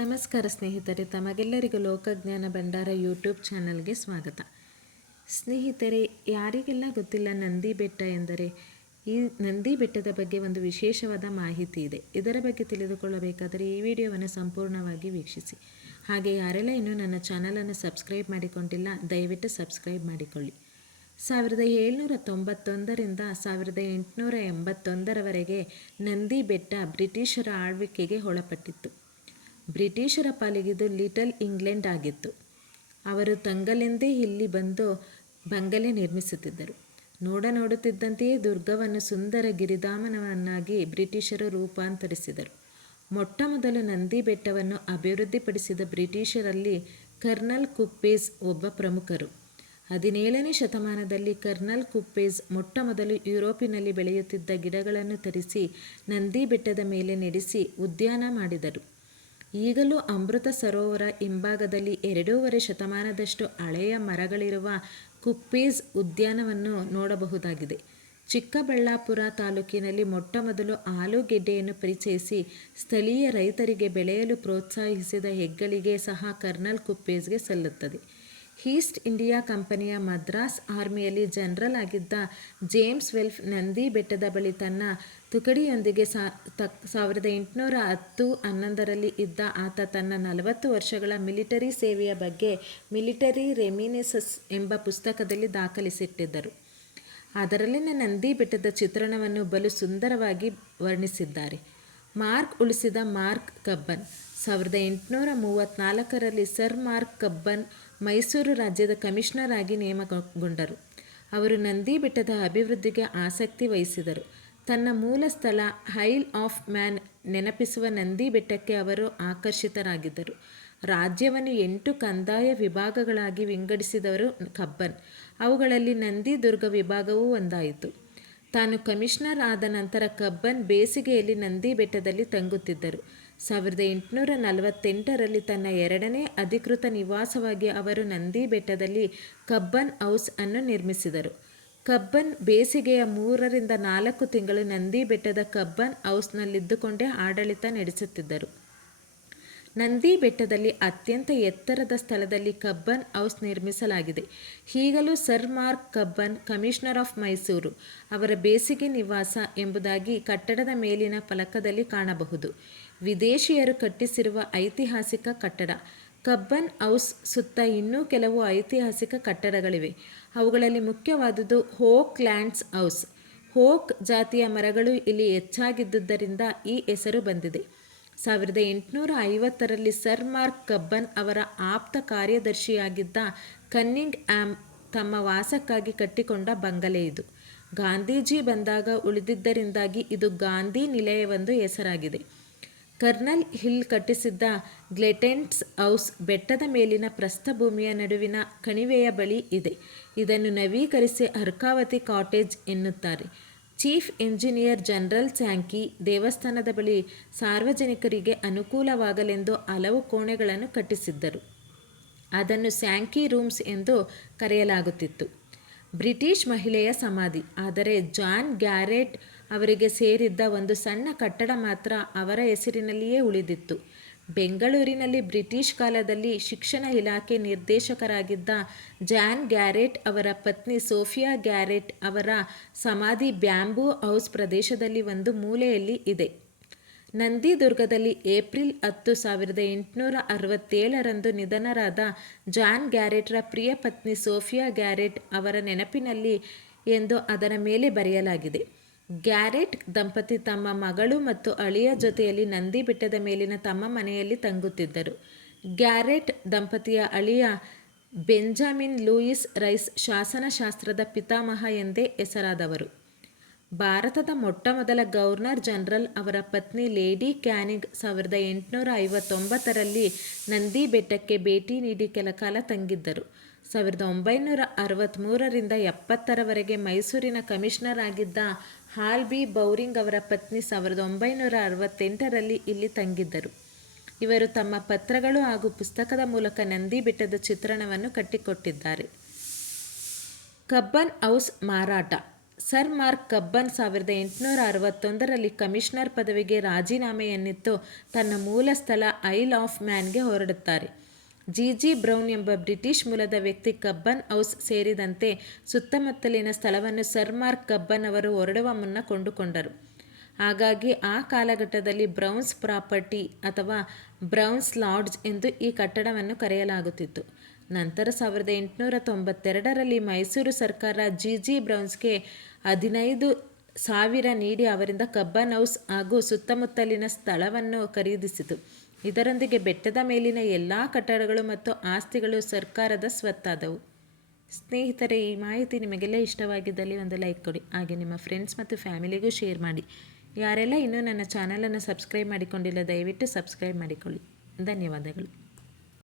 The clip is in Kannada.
ನಮಸ್ಕಾರ ಸ್ನೇಹಿತರೆ, ತಮಗೆಲ್ಲರಿಗೂ ಲೋಕಜ್ಞಾನ ಭಂಡಾರ ಯೂಟ್ಯೂಬ್ ಚಾನಲ್ಗೆ ಸ್ವಾಗತ. ಸ್ನೇಹಿತರೆ, ಯಾರಿಗೆಲ್ಲ ಗೊತ್ತಿಲ್ಲ ನಂದಿ ಬೆಟ್ಟ ಎಂದರೆ, ಈ ನಂದಿ ಬೆಟ್ಟದ ಬಗ್ಗೆ ಒಂದು ವಿಶೇಷವಾದ ಮಾಹಿತಿ ಇದೆ. ಇದರ ಬಗ್ಗೆ ತಿಳಿದುಕೊಳ್ಳಬೇಕಾದರೆ ಈ ವಿಡಿಯೋವನ್ನು ಸಂಪೂರ್ಣವಾಗಿ ವೀಕ್ಷಿಸಿ. ಹಾಗೆ ಯಾರೆಲ್ಲ ಇನ್ನೂ ನನ್ನ ಚಾನಲನ್ನು ಸಬ್ಸ್ಕ್ರೈಬ್ ಮಾಡಿಕೊಂಡಿಲ್ಲ, ದಯವಿಟ್ಟು ಸಬ್ಸ್ಕ್ರೈಬ್ ಮಾಡಿಕೊಳ್ಳಿ. ಸಾವಿರದ ಏಳ್ನೂರ ತೊಂಬತ್ತೊಂದರಿಂದ ಸಾವಿರದ ಎಂಟುನೂರ ಎಂಬತ್ತೊಂದರವರೆಗೆ ನಂದಿ ಬೆಟ್ಟ ಬ್ರಿಟಿಷರ ಆಳ್ವಿಕೆಗೆ ಒಳಪಟ್ಟಿತ್ತು. ಬ್ರಿಟಿಷರ ಪಾಲಿಗಿದು ಲಿಟಲ್ ಇಂಗ್ಲೆಂಡ್ ಆಗಿತ್ತು. ಅವರು ತಂಗಲೆಂದೇ ಇಲ್ಲಿ ಬಂದು ಬಂಗಲೆ ನಿರ್ಮಿಸುತ್ತಿದ್ದರು. ನೋಡ ನೋಡುತ್ತಿದ್ದಂತೆಯೇ ದುರ್ಗವನ್ನು ಸುಂದರ ಗಿರಿಧಾಮನವನ್ನಾಗಿ ಬ್ರಿಟಿಷರು ರೂಪಾಂತರಿಸಿದರು. ಮೊಟ್ಟ ಮೊದಲು ನಂದಿ ಬೆಟ್ಟವನ್ನು ಅಭಿವೃದ್ಧಿಪಡಿಸಿದ ಬ್ರಿಟಿಷರಲ್ಲಿ ಕರ್ನಲ್ ಕುಪ್ಪೇಸ್ ಒಬ್ಬ ಪ್ರಮುಖರು. ಹದಿನೇಳನೇ ಶತಮಾನದಲ್ಲಿ ಕರ್ನಲ್ ಕುಪ್ಪೇಸ್ ಮೊಟ್ಟ ಮೊದಲು ಯುರೋಪಿನಲ್ಲಿ ಬೆಳೆಯುತ್ತಿದ್ದ ಗಿಡಗಳನ್ನು ತರಿಸಿ ನಂದಿ ಬೆಟ್ಟದ ಮೇಲೆ ನೆಡೆಸಿ ಉದ್ಯಾನ ಮಾಡಿದರು. ಈಗಲೂ ಅಮೃತ ಸರೋವರ ಹಿಂಭಾಗದಲ್ಲಿ ಎರಡೂವರೆ ಶತಮಾನದಷ್ಟು ಹಳೆಯ ಮರಗಳಿರುವ ಕುಪ್ಪೀಸ್ ಉದ್ಯಾನವನ್ನು ನೋಡಬಹುದಾಗಿದೆ. ಚಿಕ್ಕಬಳ್ಳಾಪುರ ತಾಲೂಕಿನಲ್ಲಿ ಮೊಟ್ಟ ಮೊದಲು ಆಲೂಗೆಡ್ಡೆಯನ್ನು ಪರಿಚಯಿಸಿ ಸ್ಥಳೀಯ ರೈತರಿಗೆ ಬೆಳೆಯಲು ಪ್ರೋತ್ಸಾಹಿಸಿದ ಹೆಗ್ಗಳಿಗೆ ಸಹ ಕರ್ನಲ್ ಕುಪ್ಪೇಸ್ಗೆ ಸಲ್ಲುತ್ತದೆ. ಈಸ್ಟ್ ಇಂಡಿಯಾ ಕಂಪನಿಯ ಮದ್ರಾಸ್ ಆರ್ಮಿಯಲ್ಲಿ ಜನರಲ್ ಆಗಿದ್ದ ಜೇಮ್ಸ್ ವೆಲ್ಫ್ ನಂದಿ ಬೆಟ್ಟದ ಬಳಿ ತನ್ನ ತುಕಡಿಯೊಂದಿಗೆ ಸಾ ತಕ್ ಸಾವಿರದ ಎಂಟುನೂರ ಹತ್ತು ಹನ್ನೊಂದರಲ್ಲಿ ಇದ್ದ ಆತ ತನ್ನ ನಲವತ್ತು ವರ್ಷಗಳ ಮಿಲಿಟರಿ ಸೇವೆಯ ಬಗ್ಗೆ ಮಿಲಿಟರಿ ರೆಮಿನೆಸಸ್ ಎಂಬ ಪುಸ್ತಕದಲ್ಲಿ ದಾಖಲಿಸಿಟ್ಟಿದ್ದರು. ಅದರಲ್ಲಿನ ನಂದಿ ಬೆಟ್ಟದ ಚಿತ್ರಣವನ್ನು ಬಲು ಸುಂದರವಾಗಿ ವರ್ಣಿಸಿದ್ದಾರೆ. ಮಾರ್ಕ್ ಉಳಿಸಿದ ಮಾರ್ಕ್ ಕಬ್ಬನ್. ಸಾವಿರದ ಎಂಟುನೂರ ಮೂವತ್ತ್ನಾಲ್ಕರಲ್ಲಿ ಸರ್ ಮಾರ್ಕ್ ಕಬ್ಬನ್ ಮೈಸೂರು ರಾಜ್ಯದ ಕಮಿಷನರ್ ಆಗಿ ನೇಮಕಗೊಂಡರು. ಅವರು ನಂದಿ ಬೆಟ್ಟದ ಅಭಿವೃದ್ಧಿಗೆ ಆಸಕ್ತಿ ವಹಿಸಿದರು. ತನ್ನ ಮೂಲ ಸ್ಥಳ ಹೈಲ್ ಆಫ್ ಮ್ಯಾನ್ ನೆನಪಿಸುವ ನಂದಿ ಬೆಟ್ಟಕ್ಕೆ ಅವರು ಆಕರ್ಷಿತರಾಗಿದ್ದರು. ರಾಜ್ಯವನ್ನು ಎಂಟು ಕಂದಾಯ ವಿಭಾಗಗಳಾಗಿ ವಿಂಗಡಿಸಿದವರು ಕಬ್ಬನ್. ಅವುಗಳಲ್ಲಿ ನಂದಿ ದುರ್ಗ ವಿಭಾಗವೂ ಒಂದಾಯಿತು. ತಾನು ಕಮಿಷನರ್ ಆದ ನಂತರ ಕಬ್ಬನ್ ಬೇಸಿಗೆಯಲ್ಲಿ ನಂದಿ ಬೆಟ್ಟದಲ್ಲಿ ತಂಗುತ್ತಿದ್ದರು. ಸಾವಿರದ ಎಂಟುನೂರ ನಲವತ್ತೆಂಟರಲ್ಲಿ ತನ್ನ ಎರಡನೇ ಅಧಿಕೃತ ನಿವಾಸವಾಗಿ ಅವರು ನಂದಿ ಬೆಟ್ಟದಲ್ಲಿ ಕಬ್ಬನ್ ಹೌಸ್ ಅನ್ನು ನಿರ್ಮಿಸಿದರು. ಕಬ್ಬನ್ ಬೇಸಿಗೆಯ ಮೂರರಿಂದ ನಾಲ್ಕು ತಿಂಗಳು ನಂದಿ ಬೆಟ್ಟದ ಕಬ್ಬನ್ ಹೌಸ್ನಲ್ಲಿದ್ದುಕೊಂಡೇ ಆಡಳಿತ ನಡೆಸುತ್ತಿದ್ದರು. ನಂದಿ ಬೆಟ್ಟದಲ್ಲಿ ಅತ್ಯಂತ ಎತ್ತರದ ಸ್ಥಳದಲ್ಲಿ ಕಬ್ಬನ್ ಹೌಸ್ ನಿರ್ಮಿಸಲಾಗಿದೆ. ಈಗಲೂ sir Mark Cubbon, commissioner of Mysuru, ಅವರ ಬೇಸಿಗೆ ನಿವಾಸ ಎಂಬುದಾಗಿ ಕಟ್ಟಡದ ಮೇಲಿನ ಫಲಕದಲ್ಲಿ ಕಾಣಬಹುದು. ವಿದೇಶಿಯರು ಕಟ್ಟಿಸಿರುವ ಐತಿಹಾಸಿಕ ಕಟ್ಟಡ. ಕಬ್ಬನ್ ಹೌಸ್ ಸುತ್ತ ಇನ್ನೂ ಕೆಲವು ಐತಿಹಾಸಿಕ ಕಟ್ಟಡಗಳಿವೆ. ಅವುಗಳಲ್ಲಿ ಮುಖ್ಯವಾದುದು ಹೋಕ್ ಲ್ಯಾಂಡ್ಸ್ ಹೌಸ್. ಹೋಕ್ ಜಾತಿಯ ಮರಗಳು ಇಲ್ಲಿ ಹೆಚ್ಚಾಗಿದ್ದುದರಿಂದ ಈ ಹೆಸರು ಬಂದಿದೆ. ಸಾವಿರದ ಎಂಟುನೂರ ಐವತ್ತರಲ್ಲಿ ಸರ್ ಮಾರ್ಕ್ ಕಬ್ಬನ್ ಅವರ ಆಪ್ತ ಕಾರ್ಯದರ್ಶಿಯಾಗಿದ್ದ ಕನ್ನಿಂಗ್ ಆಮ್ ತಮ್ಮ ವಾಸಕ್ಕಾಗಿ ಕಟ್ಟಿಕೊಂಡ ಬಂಗಲೆ ಇದು. ಗಾಂಧೀಜಿ ಬಂದಾಗ ಉಳಿದಿದ್ದರಿಂದಾಗಿ ಇದು ಗಾಂಧಿ ನಿಲಯವೆಂದು ಹೆಸರಾಗಿದೆ. ಕರ್ನಲ್ ಹಿಲ್ ಕಟ್ಟಿಸಿದ್ದ ಗ್ಲೆಟೆಂಟ್ಸ್ ಹೌಸ್ ಬೆಟ್ಟದ ಮೇಲಿನ ಪ್ರಸ್ಥಭೂಮಿಯ ನಡುವಿನ ಕಣಿವೆಯ ಬಳಿ ಇದೆ. ಇದನ್ನು ನವೀಕರಿಸಿ ಅರ್ಕಾವತಿ ಕಾಟೇಜ್ ಎನ್ನುತ್ತಾರೆ. ಚೀಫ್ ಇಂಜಿನಿಯರ್ ಜನರಲ್ ಸ್ಯಾಂಕಿ ದೇವಸ್ಥಾನದ ಬಳಿ ಸಾರ್ವಜನಿಕರಿಗೆ ಅನುಕೂಲವಾಗಲೆಂದು ಹಲವು ಕೋಣೆಗಳನ್ನು ಕಟ್ಟಿಸಿದ್ದರು. ಅದನ್ನು ಸ್ಯಾಂಕಿ ರೂಮ್ಸ್ ಎಂದು ಕರೆಯಲಾಗುತ್ತಿತ್ತು. ಬ್ರಿಟಿಷ್ ಮಹಿಳೆಯ ಸಮಾಧಿ. ಆದರೆ ಜಾನ್ ಗ್ಯಾರೆಟ್ ಅವರಿಗೆ ಸೇರಿದ್ದ ಒಂದು ಸಣ್ಣ ಕಟ್ಟಡ ಮಾತ್ರ ಅವರ ಹೆಸರಿನಲ್ಲಿಯೇ ಉಳಿದಿತ್ತು. ಬೆಂಗಳೂರಿನಲ್ಲಿ ಬ್ರಿಟಿಷ್ ಕಾಲದಲ್ಲಿ ಶಿಕ್ಷಣ ಇಲಾಖೆ ನಿರ್ದೇಶಕರಾಗಿದ್ದ ಜಾನ್ ಗ್ಯಾರೆಟ್ ಅವರ ಪತ್ನಿ ಸೋಫಿಯಾ ಗ್ಯಾರೆಟ್ ಅವರ ಸಮಾಧಿ ಬ್ಯಾಂಬೂ ಹೌಸ್ ಪ್ರದೇಶದಲ್ಲಿ ಒಂದು ಮೂಲೆಯಲ್ಲಿ ಇದೆ. ನಂದಿದುರ್ಗದಲ್ಲಿ ಏಪ್ರಿಲ್ ಹತ್ತು ಸಾವಿರದ ಎಂಟುನೂರ ಅರವತ್ತೇಳರಂದು ನಿಧನರಾದ ಜಾನ್ ಗ್ಯಾರೆಟ್ರ ಪ್ರಿಯ ಪತ್ನಿ ಸೋಫಿಯಾ ಗ್ಯಾರೆಟ್ ಅವರ ನೆನಪಿನಲ್ಲಿ ಎಂದು ಅದರ ಮೇಲೆ ಬರೆಯಲಾಗಿದೆ. ಗ್ಯಾರೆಟ್ ದಂಪತಿ ತಮ್ಮ ಮಗಳು ಮತ್ತು ಅಳಿಯ ಜೊತೆಯಲ್ಲಿ ನಂದಿ ಬೆಟ್ಟದ ಮೇಲಿನ ತಮ್ಮ ಮನೆಯಲ್ಲಿ ತಂಗುತ್ತಿದ್ದರು. ಗ್ಯಾರೆಟ್ ದಂಪತಿಯ ಅಳಿಯ ಬೆಂಜಾಮಿನ್ ಲೂಯಿಸ್ ರೈಸ್ ಶಾಸನಶಾಸ್ತ್ರದ ಪಿತಾಮಹ ಎಂದೇ ಹೆಸರಾದವರು. ಭಾರತದ ಮೊಟ್ಟಮೊದಲ ಗವರ್ನರ್ ಜನರಲ್ ಅವರ ಪತ್ನಿ ಲೇಡಿ ಕ್ಯಾನಿಗ್ ಸಾವಿರದ ಎಂಟುನೂರ ಐವತ್ತೊಂಬತ್ತರಲ್ಲಿ ನಂದಿ ಬೆಟ್ಟಕ್ಕೆ ಭೇಟಿ ನೀಡಿ ಕೆಲಕಾಲ ತಂಗಿದ್ದರು. ಸಾವಿರದ ಒಂಬೈನೂರ ಅರವತ್ತ್ಮೂರರಿಂದ ಎಪ್ಪತ್ತರವರೆಗೆ ಮೈಸೂರಿನ ಕಮಿಷನರ್ ಆಗಿದ್ದ ಹಾಲ್ ಬಿ ಬೌರಿಂಗ್ ಅವರ ಪತ್ನಿ ಸಾವಿರದ ಒಂಬೈನೂರ ಅರವತ್ತೆಂಟರಲ್ಲಿ ಇಲ್ಲಿ ತಂಗಿದ್ದರು. ಇವರು ತಮ್ಮ ಪತ್ರಗಳು ಹಾಗೂ ಪುಸ್ತಕದ ಮೂಲಕ ನಂದಿ ಬೆಟ್ಟದ ಚಿತ್ರಣವನ್ನು ಕಟ್ಟಿಕೊಟ್ಟಿದ್ದಾರೆ. ಕಬ್ಬನ್ ಹೌಸ್ ಮಾರಾಟ ಸರ್ ಮಾರ್ಕ್ ಕಬ್ಬನ್ ಸಾವಿರದ ಎಂಟುನೂರ ಅರವತ್ತೊಂದರಲ್ಲಿ ಕಮಿಷನರ್ ಪದವಿಗೆ ರಾಜೀನಾಮೆಯನ್ನಿತ್ತು ತನ್ನ ಮೂಲ ಸ್ಥಳ ಐಲ್ ಆಫ್ ಮ್ಯಾನ್ಗೆ ಹೊರಡುತ್ತಾರೆ. ಜಿ. ಜಿ. ಬ್ರೌನ್ ಎಂಬ ಬ್ರಿಟಿಷ್ ಮೂಲದ ವ್ಯಕ್ತಿ ಕಬ್ಬನ್ ಹೌಸ್ ಸೇರಿದಂತೆ ಸುತ್ತಮುತ್ತಲಿನ ಸ್ಥಳವನ್ನು ಸರ್ ಮಾರ್ಕ್ ಕಬ್ಬನ್ ಅವರು ಹೊರಡುವ ಮುನ್ನ ಕೊಂಡುಕೊಂಡರು. ಹಾಗಾಗಿ ಆ ಕಾಲಘಟ್ಟದಲ್ಲಿ ಬ್ರೌನ್ಸ್ ಪ್ರಾಪರ್ಟಿ ಅಥವಾ ಬ್ರೌನ್ಸ್ ಲಾಡ್ಜ್ ಎಂದು ಈ ಕಟ್ಟಡವನ್ನು ಕರೆಯಲಾಗುತ್ತಿತ್ತು. ನಂತರ ಸಾವಿರದ ಎಂಟುನೂರ ತೊಂಬತ್ತೆರಡರಲ್ಲಿ ಮೈಸೂರು ಸರ್ಕಾರ ಜಿ ಜಿ ಬ್ರೌನ್ಸ್ಗೆ ಹದಿನೈದು ಸಾವಿರ ನೀಡಿ ಅವರಿಂದ ಕಬ್ಬನ್ ಹೌಸ್ ಹಾಗೂ ಸುತ್ತಮುತ್ತಲಿನ ಸ್ಥಳವನ್ನು ಖರೀದಿಸಿತು. ಇದರೊಂದಿಗೆ ಬೆಟ್ಟದ ಮೇಲಿನ ಎಲ್ಲ ಕಟ್ಟಡಗಳು ಮತ್ತು ಆಸ್ತಿಗಳು ಸರ್ಕಾರದ ಸ್ವತ್ತಾದವು. ಸ್ನೇಹಿತರೆ, ಈ ಮಾಹಿತಿ ನಿಮಗೆಲ್ಲ ಇಷ್ಟವಾಗಿದ್ದಲ್ಲಿ ಒಂದು ಲೈಕ್ ಕೊಡಿ, ಹಾಗೆ ನಿಮ್ಮ ಫ್ರೆಂಡ್ಸ್ ಮತ್ತು ಫ್ಯಾಮಿಲಿಗೂ ಶೇರ್ ಮಾಡಿ. ಯಾರೆಲ್ಲ ಇನ್ನೂ ನನ್ನ ಚಾನಲನ್ನು ಸಬ್ಸ್ಕ್ರೈಬ್ ಮಾಡಿಕೊಂಡಿಲ್ಲ, ದಯವಿಟ್ಟು ಸಬ್ಸ್ಕ್ರೈಬ್ ಮಾಡಿಕೊಳ್ಳಿ. ಧನ್ಯವಾದಗಳು.